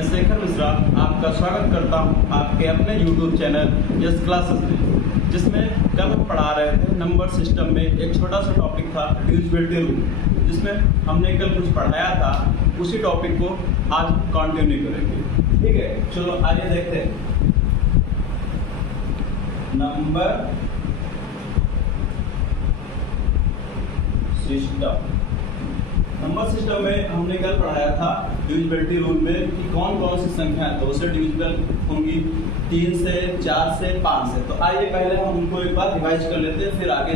मैं शेखर मिश्रा आपका स्वागत करता हूं आपके अपने YouTube चैनल यस क्लासेस में, जिसमें कल हम पढ़ा रहे थे नंबर सिस्टम में एक छोटा सा टॉपिक था डिविजिबिलिटी रूल, जिसमें हमने कल कुछ पढ़ाया था। उसी टॉपिक को आज कंटिन्यू करेंगे। ठीक है, चलो आइए देखते हैं। नंबर सिस्टम में हमने कल पढ़ाया था डिविजिबिलिटी रूल में कि कौन कौन सी संख्या 2 से डिविजिबल होंगी, 3 से, 4 से, 5 से। तो आइए पहले हम उनको एक बार रिवाइज कर लेते हैं, फिर आगे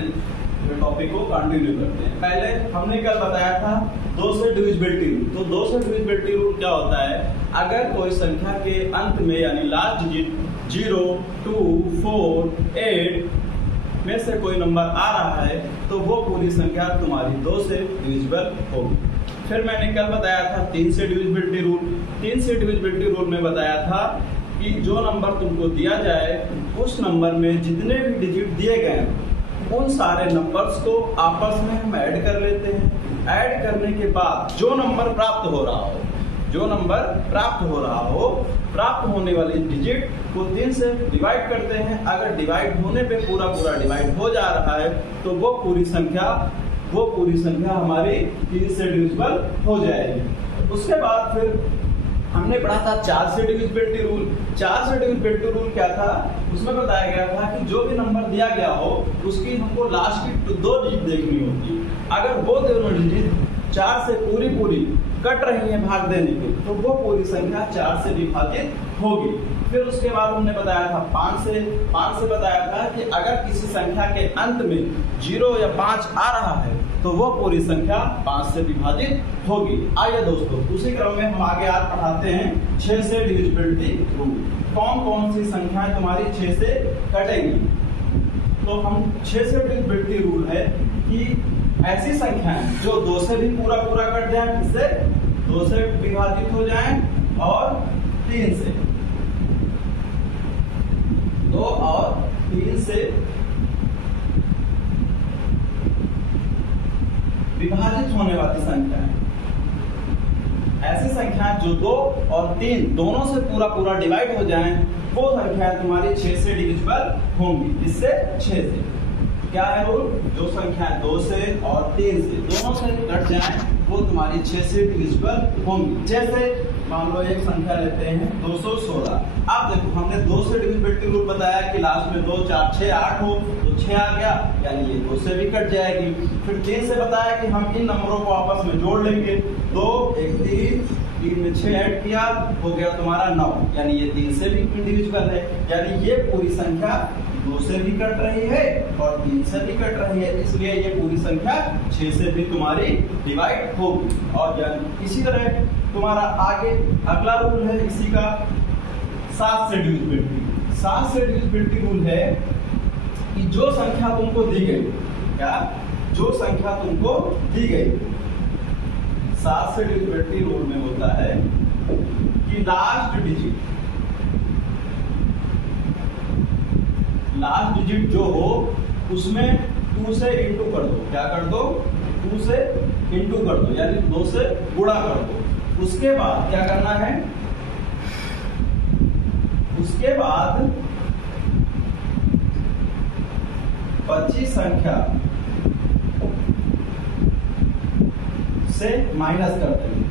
टॉपिक को कंटिन्यू करते हैं। पहले हमने कल बताया था 2 से डिविजिबिलिटी रूल। तो 2 से डिविजिबिलिटी रूल क्या होता है? अगर कोई संख्या के अंत में यानी लास्ट डिजिट 0, 2, 4, 8 में से कोई नंबर आ रहा है तो वो पूरी संख्या तुम्हारी 2 से डिविजिबल होगी। फिर मैंने कल बताया था 3 से डिविजिबिलिटी रूल। 3 से डिविजिबिलिटी रूल में बताया था कि जो नंबर तुमको दिया जाए उस नंबर में जितने भी डिजिट दिए गए उन सारे नंबर्स को आपस में हम ऐड कर लेते हैं। ऐड करने के बाद जो नंबर प्राप्त हो रहा हो, प्राप्त होने वाली डिजिट को 3 से डिवाइड करते हैं। अगर डिवाइड होने पे पूरा डिवाइड हो जा रहा है तो वो पूरी संख्या हमारी 3 से डिविजिबल हो जाएगी। उसके बाद फिर हमने पढ़ा था 4 से डिविजिबिलिटी रूल। 4 से डिविजिबिलिटी रूल क्या था? उसमें बताया गया था कि जो भी नंबर दिया गया हो उसकी हमको लास्ट की 2 डिजिट देखनी होगी। अगर वो दोनों डिजिट 4 से पूरी कट रही है भाग देने के, तो वो पूरी संख्या 4 से विभाजित होगी। फिर उसके बाद हमने बताया था 5 से बताया था कि अगर किसी संख्या के अंत में 0 या 5 आ रहा है तो वो पूरी संख्या 5 से विभाजित होगी। आइए दोस्तों, उसी क्रम में हम आगे आज पढ़ाते हैं 6 से डिविजिबिलिटी रूल। कौन कौन सी संख्याएं तुम्हारी 6 से कटेंगी? तो हम 6 से डिविजिबिलिटी रूल है कि ऐसी संख्याएं जो 2 से भी पूरा कट जाए, किससे? 2 से विभाजित हो जाएं और 3 से, 2 और 3 से विभाजित होने वाली संख्याएं। ऐसी संख्याएं जो 2 और 3 दोनों से पूरा डिवाइड हो जाएं, वो संख्याएं तुम्हारी 6 से डिविजिबल होंगी। इससे 6 से क्या है रूल? जो संख्या 2 से और 3 से दोनों से कट जाएं वो तुम्हारी 6 से डिविजिबल होंगी। जैसे मान लो एक संख्या लेते हैं 216। अब देखो, हमने 2 से डिविजिबिलिटी रूल बताया कि लास्ट में 2, 4, 6, 8 हो तो 6 आ गया, यानी ये 2 से भी कट जाएगी। फिर 3 से बताया कि हम इन नंबरों को आपस में जोड़ लेंगे। 2, 1, 3 में 6 ऐड किया, हो गया तुम्हारा 9, यानी ये 3 से भी डिविजिबल है। यानी ये पूरी संख्या 2 से भी कट रही है और 3 से भी कट रही है, इसलिए ये पूरी संख्या 6 से भी तुम्हारी डिवाइड होगी। और इसी तरह तुम्हारा आगे अगला रूल है इसी का 7 से डिविजिबिलिटी। 7 से डिविजिबिलिटी रूल है कि जो संख्या तुमको दी गई, जो संख्या तुमको दी गई, 7 से डिविजिबिलिटी रूल में होता है कि लास्ट डिजिट जो हो उसमें 2 से इंटू कर दो। क्या कर दो? 2 से इंटू कर दो, यानी 2 से गुणा कर दो। उसके बाद क्या करना है? उसके बाद बची संख्या से माइनस कर देंगे,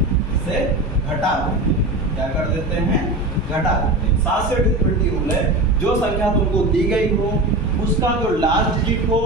से घटा देंगे। क्या कर देते हैं? घटा देते हैं। 7 से डिविजिबिलिटी रूल है जो संख्या तुमको दी गई हो उसका जो लास्ट डिजिट हो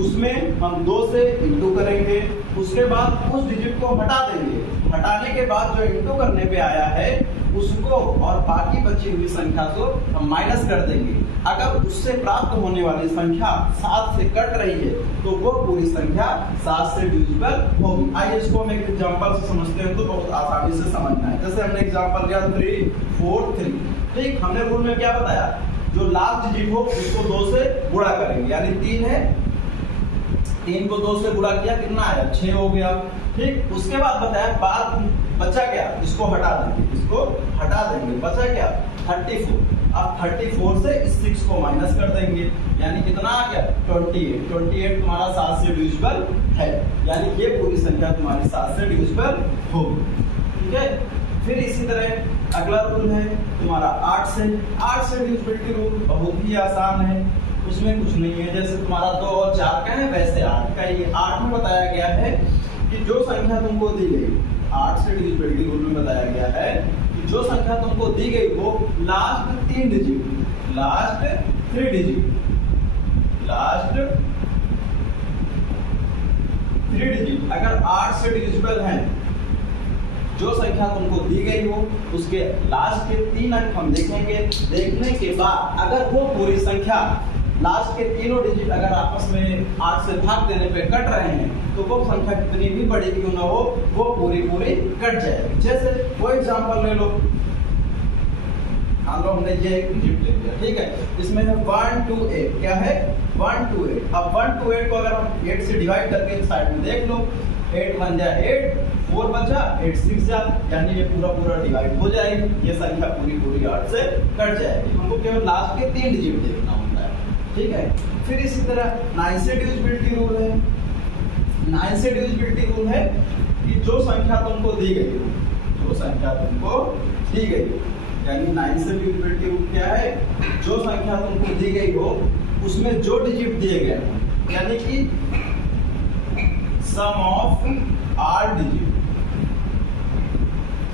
उसमें हम 2 से इंटू करेंगे। उसके बाद उस डिजिट को हटा देंगे। हटाने के बाद जो इंटू करने पे आया है उसको और बाकी बची हुई संख्या को हम माइनस कर देंगे। अगर उससे प्राप्त होने वाली संख्या 7 से कट रही है तो वो पूरी संख्या 7 से डिविजिबल होगी। आइए इसको हम एक एग्जांपल से समझते हैं तो बहुत आसानी से समझना है। जैसे हमने एग्जांपल लिया 3, 4, 3। ठीक, हमने रूल में क्या बताया? जो लास्ट डिजिट हो उसको 2 से गुणा करेंगे, यानी 3 है, 3 को 2 से गुणा किया, कितना आया? 6 हो गया। ठीक, उसके बाद बताया बाद बचा क्या? इसको हटा देंगे, बचा क्या? 34। अब 34 से इस 6 को माइनस कर देंगे, यानी कितना आ गया? 28 तुम्हारा 7 से डिविजिबल है, यानी ये पूरी संख्या तुम्हारी 7 से डिविजिबल होगी। ठीक है, फिर इसी तरह अगला रूल है तुम्हारा 8 से डिविजिबिलिटी रूल बहुत ही आसान है, उसमें कुछ नहीं है। जैसे तुम्हारा 2 और 4 का है वैसे 8 का ही। 8 में बताया गया है कि जो संख्या तुमको दी गई, 8 से डिविजिबिलिटी रूल में बताया गया है कि जो संख्या तुमको दी गई वो last 3 digit, last 3 digit, last 3 digit अगर 8 से डिविजिबल है, जो संख्या तुमको दी गई हो उसके लास्ट के 3 अंक हम देखेंगे। देखने के बाद अगर वो पूरी संख्या लास्ट के तीनों डिजिट अगर आपस में 8 से भाग देने पे कट रहे हैं तो वो संख्या कितनी भी बड़ी क्यों ना हो वो पूरी कट जाएगी। जैसे वो एग्जांपल ले लो, मान लो हमने ये एक डिजिट ले लिया, ठीक है, इसमें है 1 2 8, क्या है 1 2 8। अब 1 2 8 को अगर हम 8 से डिवाइड करके साइड में देख लो, 8 1 जा 8, 4 बचा, 8 6 जा, यानी ये पूरा डिवाइड हो जाएगी, ये संख्या पूरी 8 से कट जाएगी। हमको केवल लास्ट के 3 डिजिट देखना होता है, ठीक है। फिर इसी तरह 9 से डिविजिबिलिटी रूल है। 9 से डिविजिबिलिटी रूल है कि जो संख्या तुमको दी गई, जो संख्या तुमको दी गई, यानी 9 से डिविजिबिलिटी रूल क्या है, जो संख्या तुमको दी गई हो उसमें जो डिजिट दिए गए हो, यानी कि sum of our digit,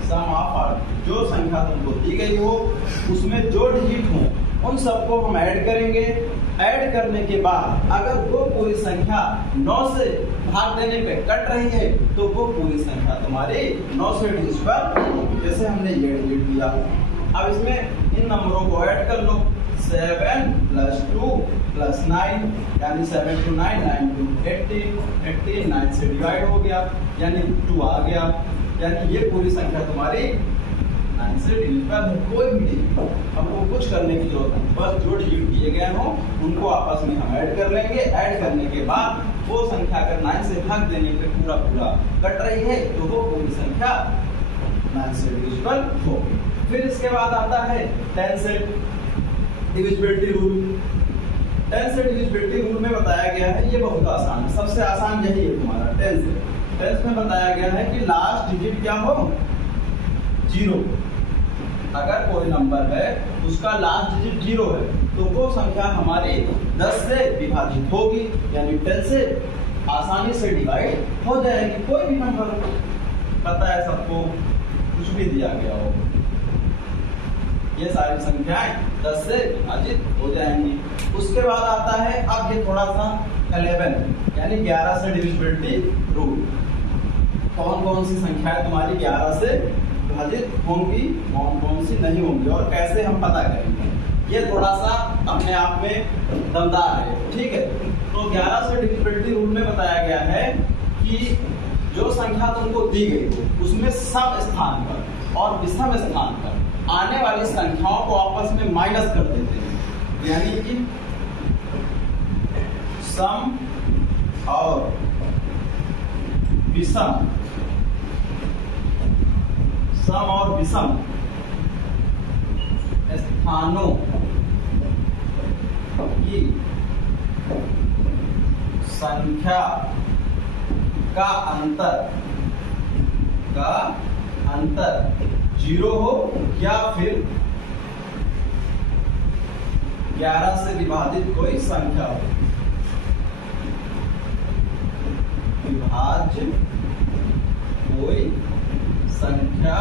sum of our, जो संख्या तुमको दी गई हो उसमें जो डिजिट हो उन सबको हम ऐड करेंगे। ऐड करने के बाद अगर वो पूरी संख्या 9 से भाग देने पे कट रही है तो वो पूरी संख्या तुम्हारी 9 से डिविजिबल, जैसे हमने ये डिजिट दिया। अब इसमें इन नंबरों को ऐड कर लो, 7 + 2 + 9, यानी 7 × 9, 9 × 18, 18 9 से डिवाइड हो गया, यानी 2 आ गया, यानी ये पूरी संख्या तुम्हारी 9 से डिविजिबल है। कोई भी डिजिट हमको कुछ करने की जरूरत नहीं, बस जो डिजिट दिए गए हों उनको आपस में हम ऐड कर लेंगे। ऐड करने के बाद वो संख्या अगर 9 से भाग देने पे पूरा कट रही है तो वो पूरी संख्या 9 से डिविजिबल होगी। फिर इसके बाद आता है 10 से डिविजिबिलिटी रूल। 10 से डिविजिबिलिटी रूल में बताया गया है, ये बहुत आसान है, सबसे आसान यही है तुम्हारा 10 से। 10 में बताया गया है कि लास्ट डिजिट क्या हो, 0। अगर कोई नंबर है उसका लास्ट डिजिट 0 है तो वो संख्या हमारी 10 से विभाजित होगी, यानी 10 से आसानी से डिवाइड हो जाएगी। कोई भी नंबर पता है सबको, कुछ भी दिया गया हो, ये सारी संख्याएं 10 से विभाजित हो जाएंगी। उसके बाद आता है अब ये थोड़ा सा 11, यानी 11 से डिविजिबिलिटी रूल। कौन कौन सी संख्याएं तुम्हारी 11 से विभाजित होंगी, कौन कौन सी नहीं होंगी और कैसे हम पता करेंगे, ये थोड़ा सा अपने आप में दमदार है, ठीक है। तो 11 से डिविजिबिलिटी रूल में बताया गया है कि जो संख्या तुमको दी गई उसमें सम स्थान पर और विषम स्थान पर आने वाली संख्याओं को आपस में माइनस कर देते हैं, यानी कि सम और विषम, सम और विषम स्थानों की संख्या का अंतर 0 हो या फिर 11 से विभाजित कोई संख्या हो, विभाज्य कोई संख्या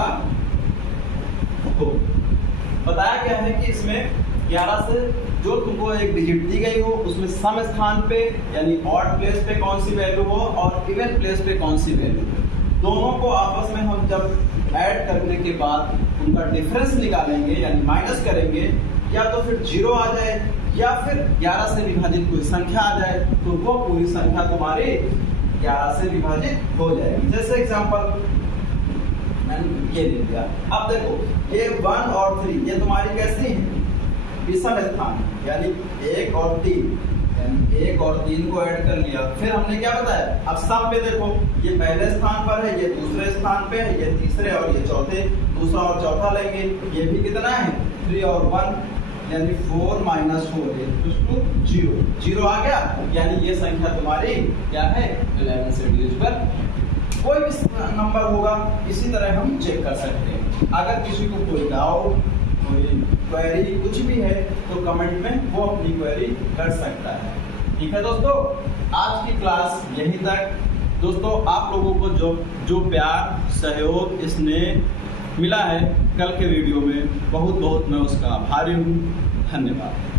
हो। बताया गया है कि इसमें 11 से जो तुमको एक डिजिट दी गई हो उसमें सम स्थान पे यानी ऑड प्लेस पे कौन सी वैल्यू हो और इवन प्लेस पे कौन सी वैल्यू हो, दोनों को आपस में हम जब ऐड करने के बाद उनका डिफरेंस निकालेंगे यानी माइनस करेंगे, या तो फिर 0 आ जाए या फिर 11 से विभाजित कोई संख्या आ जाए तो वो पूरी संख्या तुम्हारी 11 से विभाजित हो जाएगी। जैसे एग्जांपल मैंने ये ले लिया। अब देखो ये 1 और 3 ये तुम्हारी कैसी है, विषम स्थान, यानी 1 और 3, यानी 1 और 3 को ऐड कर लिया। फिर हमने क्या बताया, अब सम पे देखो ये पहले स्थान पर है, ये दूसरे स्थान पे है, ये तीसरे और ये चौथे, दूसरा और चौथा लेंगे, ये भी कितना है 3 और 1 यानी 4 - 4 0 आ गया, यानी ये संख्या तुम्हारी क्या है 11 से डिविजिबल कोई भी नंबर होगा इसी तरह हम चेक कर सकते हैं। अगर किसी को कोई डाउट, कोई क्वेरी कुछ भी है तो कमेंट में वो अपनी क्वेरी कर सकता है। ठीक है दोस्तों, आज की क्लास यहीं तक। दोस्तों आप लोगों को जो प्यार, सहयोग, स्नेह मिला है कल के वीडियो में, बहुत बहुत मैं उसका आभारी हूँ। धन्यवाद।